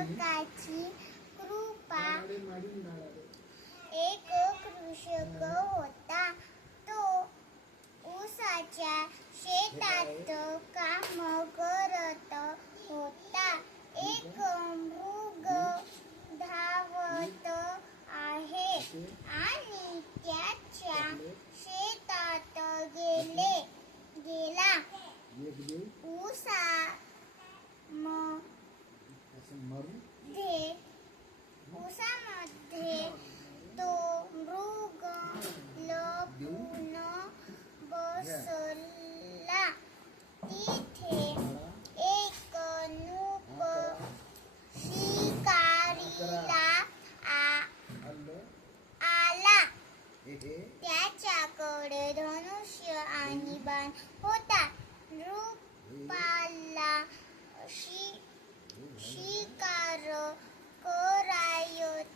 कृषकाची कृपा. एक कृषक होता, तो ऊसाच्या शेतात काम करत होता. एक मृग धावत आहे आणि त्याच्या शेतात गेला. ऊसामध्ये तो मृग लपून बसला. तिथे एक नूक शिकारीला आला. त्याच्याकडे धनुष्य आणि बाण होता. नृपाला शिकार करायची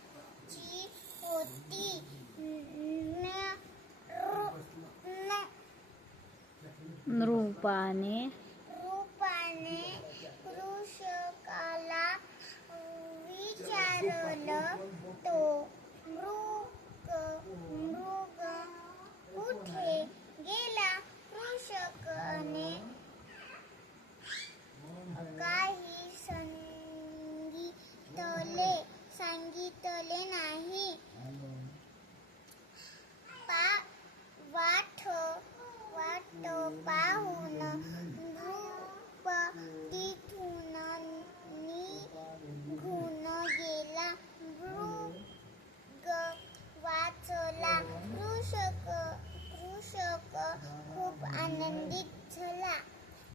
होती. नृपाने कृषकाला विचारलं, तो मृग कुठे गेला? कृषक